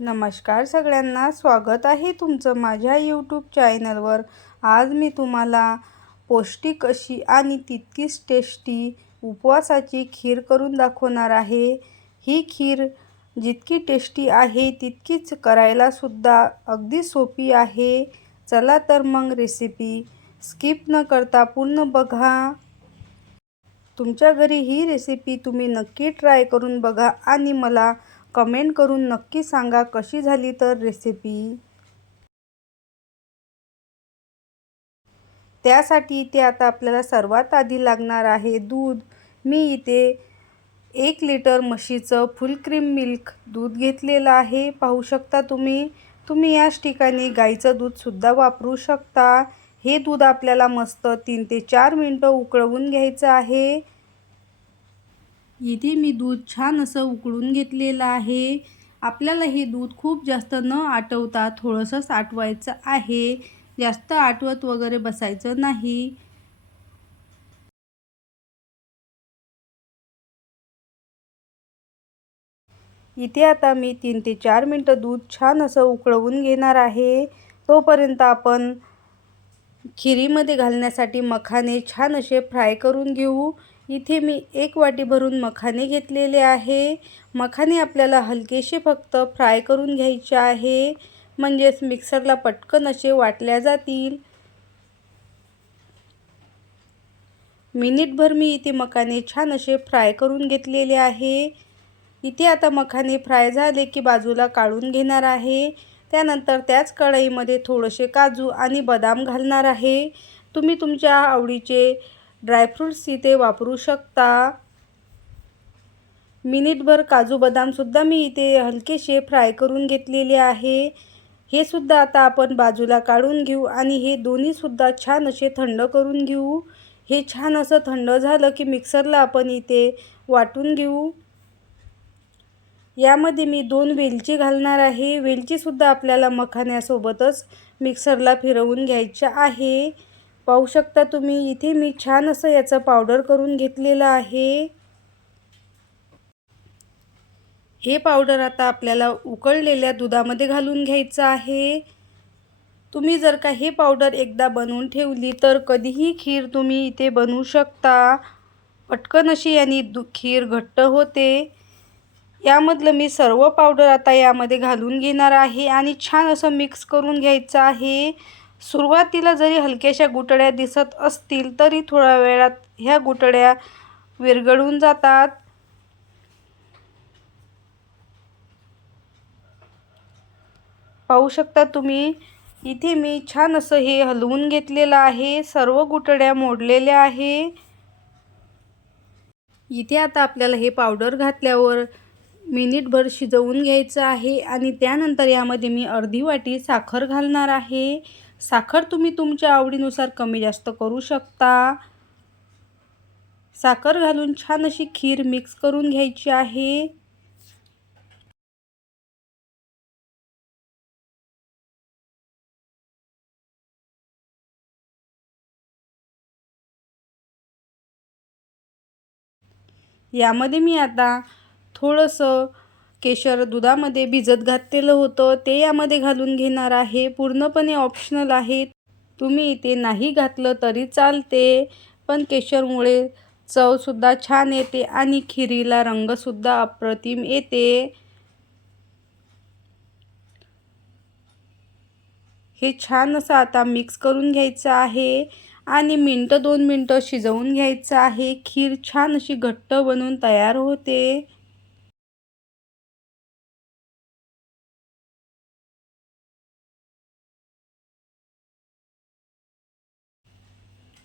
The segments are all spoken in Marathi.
नमस्कार सगळ्यांना, स्वागत आहे तुमचं माझ्या यूट्यूब चॅनलवर। आज मी तुम्हाला पौष्टिक अशी आणि तितकीच टेस्टी उपवासाची खीर करून दाखवणार आहे। ही खीर जितकी टेस्टी आहे तितकीच करायला सुद्धा अगदी सोपी आहे। चला तर मग रेसिपी स्किप न करता पूर्ण बघा। तुमच्या घरी ही रेसिपी तुम्ही नक्की ट्राय करून बघा आणि मला कमेंट करून नक्की सांगा कशी झाली तर रेसिपी। त्यासाठी इथे आता आपल्याला सर्वात आधी लागणार आहे दूध। मी इथे 1 लिटर म्हशीचं फुल क्रीम मिल्क दूध घेतलेलं आहे। पाहू शकता तुम्ही याच ठिकाणी गाईचं दूध सुद्धा वापरू शकता। हे दूध आपल्याला मस्त 3 ते 4 मिनिटं उकळवून घ्यायचं आहे। इथे मी दूध छान असं उकळून घेतलेलं आहे। आपल्याला हे दूध खूप जास्त न आटवता थोडंसं आटवायचं आहे, जास्त आटवत वगैरे बसायचं नाही। इथे आता मी 3 ते 4 मिनिटं दूध छान असं उकळवून घेणार आहे। तोपर्यंत आपण खिरीमध्ये घालण्यासाठी मखाने छान असे फ्राय करून घेऊ। इथे मी 1 वाटी भरून मखाने घेतलेले आहे। मखाने आपल्याला हलकेसे फक्त फ्राय करून घ्यायचे आहे, म्हणजेच मिक्सरला पटकन असे वाटल्या जातील। मिनिटभर मी इथे मखाने छान असे फ्राय करून घेतलेले आहे। इथे आता मखाने फ्राय झाले की बाजूला काढून घेणार आहे। त्यानंतर त्याच कढईमध्ये थोडेसे काजू आणि बदाम घालणार आहे। तुम्ही तुमच्या आवडीचे ड्रायफ्रूट्स इथे वापरू शकता। मिनिटभर काजू बदाम सुद्धा मी इथे हलकेसे फ्राय करून घेतलेले आहे। हे सुद्धा आता आपण बाजूला काढून घेऊ आणि हे दोन्ही सुद्धा छान असे थंड करून घेऊ। हे छान असं थंड झालं की मिक्सरला आपण इथे वाटून घेऊ। यामध्ये मी 2 वेलची घालणार आहे। वेलची सुद्धा आपल्याला मखान्यासोबतच मिक्सरला फिरवून घ्यायचं आहे। पाहू शकता तुम्ही इथे मी छान असं याचं पावडर करून घेतलेलं आहे। हे पावडर आता आपल्याला उकळलेल्या दुधामध्ये घालून घ्यायचं आहे। तुम्ही जर का हे पावडर एकदा बनवून ठेवली तर कधीही खीर तुम्ही इथे बनवू शकता। पटकन अशी यानी खीर घट्ट होते। यामधलं मी सर्व पावडर आता यामध्ये घालून घेणार आहे आणि छान असं मिक्स करून घ्यायचं आहे। सुरुवातीला जरी हलक्याशा गुठळ्या दिसत असतील तरी थोड्या वेळात ह्या गुठळ्या विरघळून जातात। पाहू शकता तुम्ही इथे मी छान असं हे हलवून घेतलेलं आहे। सर्व गुठळ्या मोडलेल्या आहे। इथे आता आपल्याला हे पावडर घातल्यावर मिनिटभर शिजवून घ्यायचं आहे आणि त्यानंतर यामध्ये मी अर्धी वाटी साखर घालणार आहे। साखर तुम्ही तुमच्या आवडीनुसार कमी जास्त करू शकता। साखर घालून छान अशी खीर मिक्स करून घ्यायची आहे। यामध्ये मी आता थोडंसं केशर दुधामध्ये भिजत घातलेलं होतं ते यामध्ये घालून घेणार आहे। पूर्णपणे ऑप्शनल आहे, तुम्ही इथे नाही घातलं तरी चालते, पण केशरमुळे चवसुद्धा छान येते आणि खिरीला रंगसुद्धा अप्रतिम येते। हे छान असं आता मिक्स करून घ्यायचं आहे आणि 2 मिनिटं शिजवून घ्यायचं आहे। खीर छान अशी घट्ट बनून तयार होते।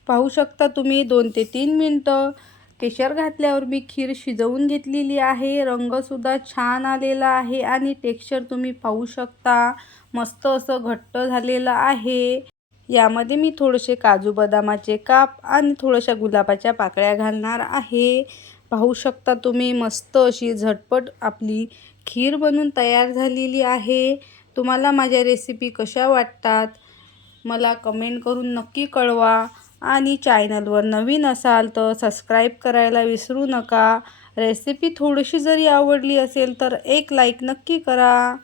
पाहू शकता तुम्ही 2 ते 3 मिनिटं केशर घातल्यावर मी खीर शिजवून घेतलेली आहे। रंगसुद्धा छान आलेला आहे आणि टेक्स्चर तुम्ही पाहू शकता मस्त असं घट्ट झालेलं आहे। यामध्ये मी थोडेसे काजू बदामाचे काप आणि थोड्याशा गुलाबाच्या पाकळ्या घालणार आहे। पाहू शकता तुम्ही मस्त अशी झटपट आपली खीर बनून तयार झालेली आहे। तुम्हाला माझ्या रेसिपी कशा वाटतात मला कमेंट करून नक्की कळवा आणि चॅनलवर नवीन असाल तर सबस्क्राईब करायला विसरू नका। रेसिपी थोडीशी जरी आवडली असेल तर एक लाईक नक्की करा।